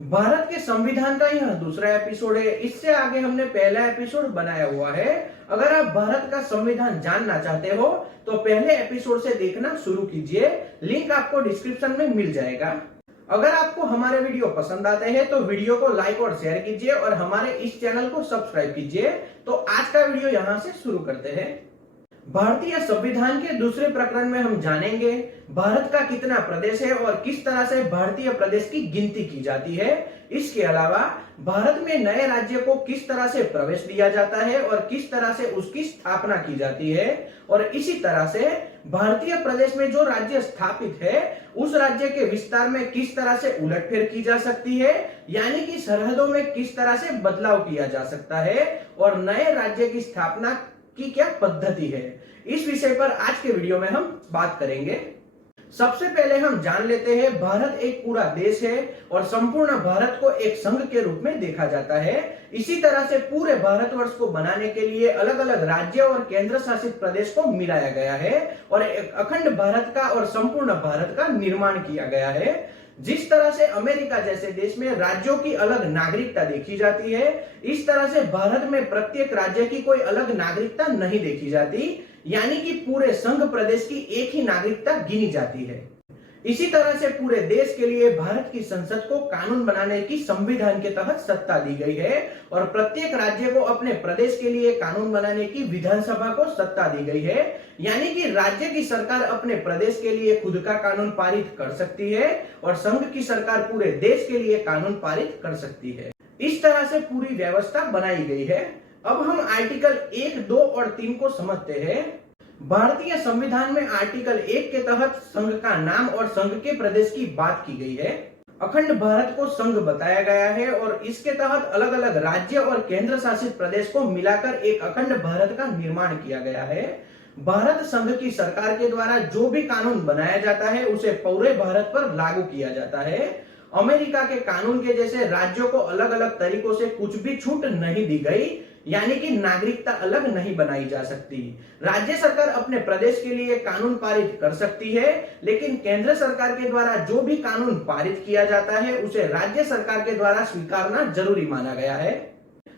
भारत के संविधान का यह दूसरा एपिसोड है। इससे आगे हमने पहला एपिसोड बनाया हुआ है। अगर आप भारत का संविधान जानना चाहते हो तो पहले एपिसोड से देखना शुरू कीजिए, लिंक आपको डिस्क्रिप्शन में मिल जाएगा। अगर आपको हमारे वीडियो पसंद आते हैं तो वीडियो को लाइक और शेयर कीजिए और हमारे इस चैनल को सब्सक्राइब कीजिए। तो आज का वीडियो यहाँ से शुरू करते हैं। भारतीय संविधान के दूसरे प्रकरण में हम जानेंगे भारत का कितना प्रदेश है और किस तरह से भारतीय प्रदेश की गिनती की जाती है। इसके अलावा भारत में नए राज्य को किस तरह से प्रवेश दिया जाता है और किस तरह से उसकी स्थापना की जाती है, और इसी तरह से भारतीय प्रदेश में जो राज्य स्थापित है उस राज्य के विस्तार में किस तरह से उलटफेर की जा सकती है, यानी कि सरहदों में किस तरह से बदलाव किया जा सकता है और नए राज्य की स्थापना की क्या पद्धति है। इस विषय पर आज के वीडियो में हम बात करेंगे। सबसे पहले हम जान लेते हैं भारत एक पूरा देश है और संपूर्ण भारत को एक संघ के रूप में देखा जाता है। इसी तरह से पूरे भारतवर्ष को बनाने के लिए अलग अलग राज्य और केंद्र शासित प्रदेश को मिलाया गया है और एक अखंड भारत का और संपूर्ण भारत का निर्माण किया गया है। जिस तरह से अमेरिका जैसे देश में राज्यों की अलग नागरिकता देखी जाती है, इस तरह से भारत में प्रत्येक राज्य की कोई अलग नागरिकता नहीं देखी जाती, यानी कि पूरे संघ प्रदेश की एक ही नागरिकता गिनी जाती है। इसी तरह से पूरे देश के लिए भारत की संसद को कानून बनाने की संविधान के तहत सत्ता दी गई है और प्रत्येक राज्य को अपने प्रदेश के लिए कानून बनाने की विधानसभा को सत्ता दी गई है, यानी कि राज्य की सरकार अपने प्रदेश के लिए खुद का कानून पारित कर सकती है और संघ की सरकार पूरे देश के लिए कानून पारित कर सकती है। इस तरह से पूरी व्यवस्था बनाई गई है। अब हम आर्टिकल 1, 2 और 3 को समझते हैं। भारतीय संविधान में आर्टिकल 1 के तहत संघ का नाम और संघ के प्रदेश की बात की गई है। अखंड भारत को संघ बताया गया है और इसके तहत अलग अलग राज्य और केंद्र शासित प्रदेश को मिलाकर एक अखंड भारत का निर्माण किया गया है। भारत संघ की सरकार के द्वारा जो भी कानून बनाया जाता है उसे पूरे भारत पर लागू किया जाता है। अमेरिका के कानून के जैसे राज्यों को अलग अलग तरीकों से कुछ भी छूट नहीं दी गई, यानी कि नागरिकता अलग नहीं बनाई जा सकती। राज्य सरकार अपने प्रदेश के लिए कानून पारित कर सकती है, लेकिन केंद्र सरकार के द्वारा जो भी कानून पारित किया जाता है उसे राज्य सरकार के द्वारा स्वीकारना जरूरी माना गया है।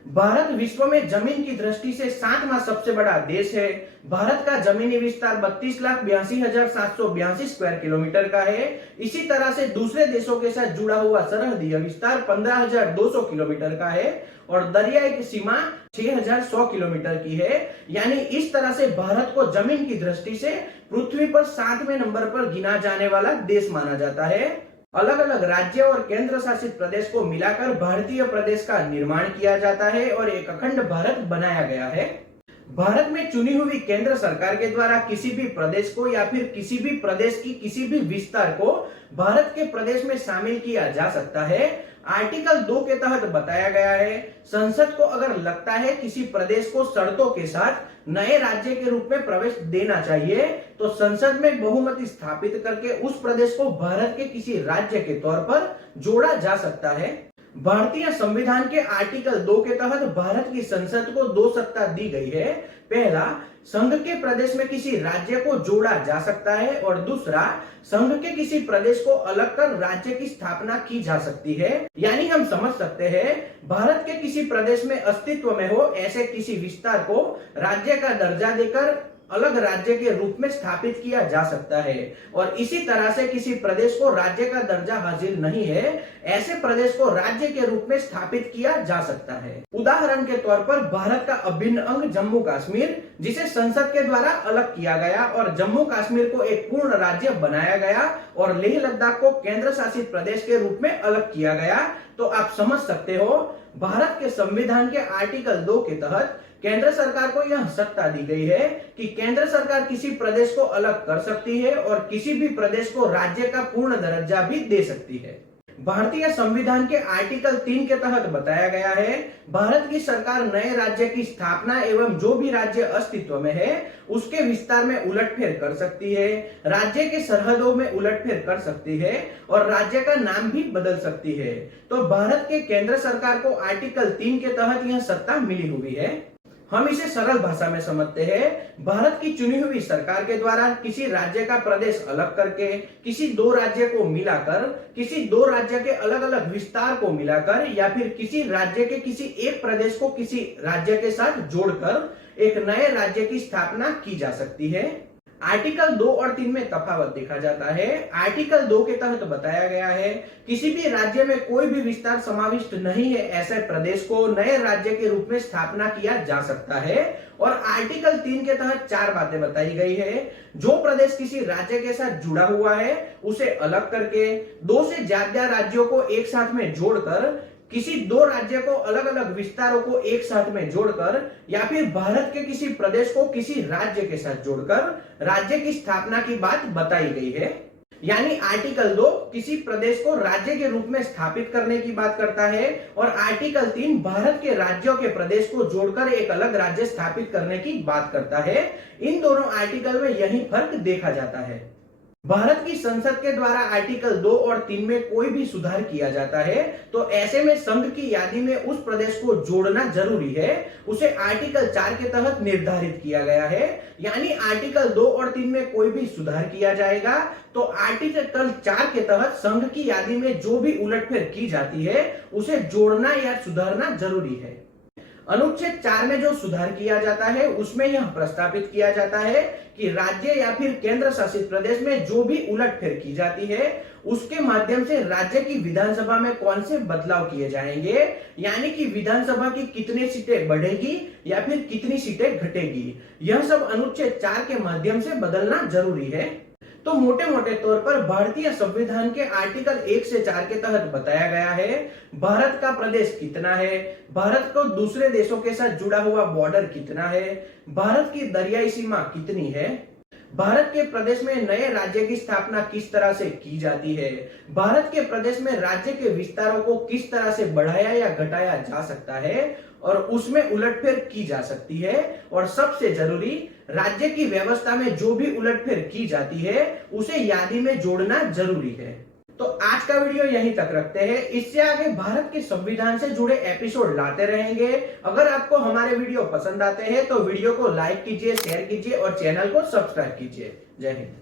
भारत विश्व में जमीन की दृष्टि से 7वां सबसे बड़ा देश है। भारत का जमीनी विस्तार 32,82,782 स्क्वायर किलोमीटर का है। इसी तरह से दूसरे देशों के साथ जुड़ा हुआ सरहदीय विस्तार 15,200 किलोमीटर का है और दरियाई की सीमा 6,100 किलोमीटर की है। यानी इस तरह से भारत को जमीन की दृष्टि से पृथ्वी पर 7वें नंबर पर गिना जाने वाला देश माना जाता है। अलग अलग राज्य और केंद्र शासित प्रदेश को मिलाकर भारतीय प्रदेश का निर्माण किया जाता है और एक अखंड भारत बनाया गया है। भारत में चुनी हुई केंद्र सरकार के द्वारा किसी भी प्रदेश को या फिर किसी भी प्रदेश की किसी भी विस्तार को भारत के प्रदेश में शामिल किया जा सकता है। आर्टिकल 2 के तहत बताया गया है, संसद को अगर लगता है किसी प्रदेश को शर्तों के साथ नए राज्य के रूप में प्रवेश देना चाहिए तो संसद में बहुमत स्थापित करके उस प्रदेश को भारत के किसी राज्य के तौर पर जोड़ा जा सकता है। भारतीय संविधान के आर्टिकल 2 के तहत भारत की संसद को 2 सत्ता दी गई है। पहला, संघ के प्रदेश में किसी राज्य को जोड़ा जा सकता है और दूसरा, संघ के किसी प्रदेश को अलग कर राज्य की स्थापना की जा सकती है। यानी हम समझ सकते हैं भारत के किसी प्रदेश में अस्तित्व में हो ऐसे किसी विस्तार को राज्य का दर्जा देकर अलग राज्य के रूप में स्थापित किया जा सकता है और इसी तरह से किसी प्रदेश को राज्य का दर्जा हासिल नहीं है ऐसे प्रदेश को राज्य के रूप में स्थापित किया जा सकता है। उदाहरण के तौर पर भारत का अभिन्न अंग जम्मू कश्मीर, जिसे संसद के द्वारा अलग किया गया और जम्मू कश्मीर को एक पूर्ण राज्य बनाया गया और लेह लद्दाख को केंद्र शासित प्रदेश के रूप में अलग किया गया। तो आप समझ सकते हो भारत के संविधान के आर्टिकल 2 के तहत केंद्र सरकार को यह सत्ता दी गई है कि केंद्र सरकार किसी प्रदेश को अलग कर सकती है और किसी भी प्रदेश को राज्य का पूर्ण दर्जा भी दे सकती है। भारतीय संविधान के आर्टिकल 3 के तहत बताया गया है, भारत की सरकार नए राज्य की स्थापना एवं जो भी राज्य अस्तित्व में है उसके विस्तार में उलटफेर कर सकती है, राज्य के सरहदों में उलटफेर कर सकती है और राज्य का नाम भी बदल सकती है। तो भारत के केंद्र सरकार को आर्टिकल 3 के तहत यह सत्ता मिली हुई है। हम इसे सरल भाषा में समझते हैं। भारत की चुनी हुई सरकार के द्वारा किसी राज्य का प्रदेश अलग करके, किसी दो राज्य को मिलाकर, किसी दो राज्य के अलग अलग विस्तार को मिलाकर, या फिर किसी राज्य के किसी एक प्रदेश को किसी राज्य के साथ जोड़कर एक नए राज्य की स्थापना की जा सकती है। आर्टिकल 2 और 3 में तफावत देखा जाता है। आर्टिकल 2 के तहत बताया गया है किसी भी राज्य में कोई भी विस्तार समाविष्ट नहीं है ऐसे प्रदेश को नए राज्य के रूप में स्थापना किया जा सकता है। और आर्टिकल 3 के तहत 4 बातें बताई गई है। जो प्रदेश किसी राज्य के साथ जुड़ा हुआ है उसे अलग करके, 2 से ज्यादा राज्यों को एक साथ में जोड़कर, किसी दो राज्य को अलग अलग विस्तारों को एक साथ में जोड़कर, या फिर भारत के किसी प्रदेश को किसी राज्य के साथ जोड़कर राज्य की स्थापना की बात बताई गई है। यानी आर्टिकल 2 किसी प्रदेश को राज्य के रूप में स्थापित करने की बात करता है और आर्टिकल 3 भारत के राज्यों के प्रदेश को जोड़कर एक अलग राज्य स्थापित करने की बात करता है। इन दोनों आर्टिकल में यही फर्क देखा जाता है। भारत की संसद के द्वारा आर्टिकल 2 और 3 में कोई भी सुधार किया जाता है तो ऐसे में संघ की यादी में उस प्रदेश को जोड़ना जरूरी है। उसे आर्टिकल 4 के तहत निर्धारित किया गया है। यानी आर्टिकल 2 और 3 में कोई भी सुधार किया जाएगा तो आर्टिकल 4 के तहत संघ की यादी में जो भी उलटफेर की जाती है उसे जोड़ना या सुधारना जरूरी है। अनुच्छेद 4 में जो सुधार किया जाता है उसमें यह प्रस्तावित किया जाता है कि राज्य या फिर केंद्र शासित प्रदेश में जो भी उलटफेर की जाती है उसके माध्यम से राज्य की विधानसभा में कौन से बदलाव किए जाएंगे, यानी कि विधानसभा की कितनी सीटें बढ़ेगी या फिर कितनी सीटें घटेगी, यह सब अनुच्छेद 4 के माध्यम से बदलना जरूरी है। तो मोटे मोटे तौर पर भारतीय संविधान के आर्टिकल 1 से 4 के तहत बताया गया है भारत का प्रदेश कितना है, भारत को दूसरे देशों के साथ जुड़ा हुआ बॉर्डर कितना है, भारत की दरियाई सीमा कितनी है, भारत के प्रदेश में नए राज्य की स्थापना किस तरह से की जाती है, भारत के प्रदेश में राज्य के विस्तारों को किस तरह से बढ़ाया या घटाया जा सकता है और उसमें उलटफेर की जा सकती है, और सबसे जरूरी राज्य की व्यवस्था में जो भी उलटफेर की जाती है उसे यादी में जोड़ना जरूरी है। तो आज का वीडियो यहीं तक रखते हैं। इससे आगे भारत के संविधान से जुड़े एपिसोड लाते रहेंगे। अगर आपको हमारे वीडियो पसंद आते हैं तो वीडियो को लाइक कीजिए, शेयर कीजिए और चैनल को सब्सक्राइब कीजिए। जय हिंद।